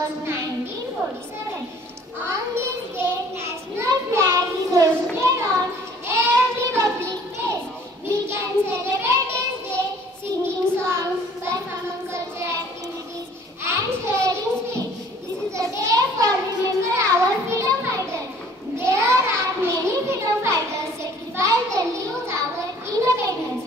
was 1947. On this day, national flag is hoisted on every public place. We can celebrate this day singing songs, performing cultural activities, and sharing sweets. This is a day for remember our freedom fighters. There are many freedom fighters sacrificed their lives our independence.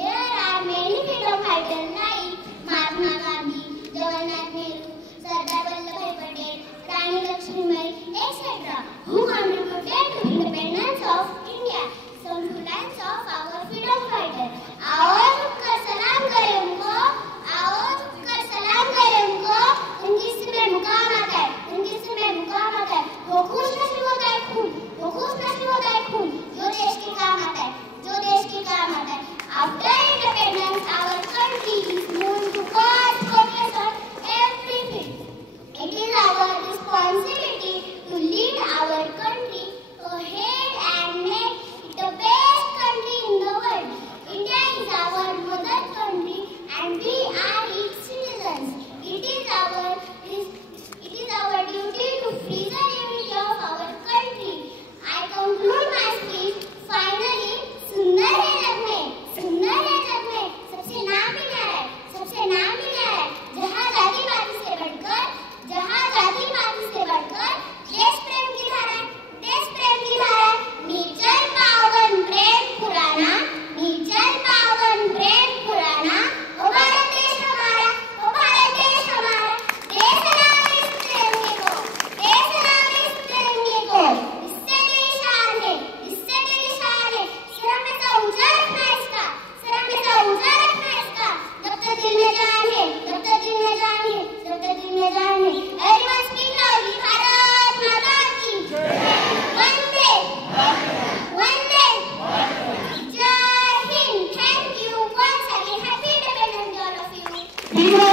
There are many freedom fighters like Mahatma Gandhi, Jawaharlal Nehru, Sardar Vallabhbhai Patel, Rani Lakshmibai, etc., who contributed to independence of India. Some few lines of our freedom fighters. आओ झुककर सलाम करें उनको, आओ झुककर सलाम करें उनको, उनकी सिर में मुकाम आता है, उनकी सिर में मुकाम आता है। वो खुश नसीब होता है खून, वो खुश नसीब होता है खून, जो देश के काम आता है, जो देश के काम आता है। After independence, our country is known to cause progress on every field. It is our responsibility to lead our country ahead and make it the best country in the world. India is our mother country and we are its citizens. It is our duty to preserve the unity of our country. I conclude my speech. Finally, सुंदर है जग में, सुंदर है जग में, सबसे नाम भी न्यारा है, सबसे नाम भी न्यारा है। जहाँ जाति-पाति से बढ़कर, जहाँ जाति-पाति से बढ़कर देश प्रेम की धारा है, देश प्रेम की धारा है। निर्जल पावन प्रेम पुराना, निर्जल पावन प्रेम पुराना। ओ भारत देश हमारा, ओ भारत देश हमारा। देश नाम इस तिरंगे को, देश नाम इस तिरंगे को। इससे तेरी शान है, इससे तेरी शान है। सिर हमेशा ऊंचा रखना इसका, सिर हमेशा ऊंचा रखना इसका। जब तक दिल में जान है, जब तक दिल में जान है, जब तक दिल में जान है। Everyone speak loudly. भारत माता की वंदे, वंदे, जय Hind. Thank you once again. Happy Independence Day all of you.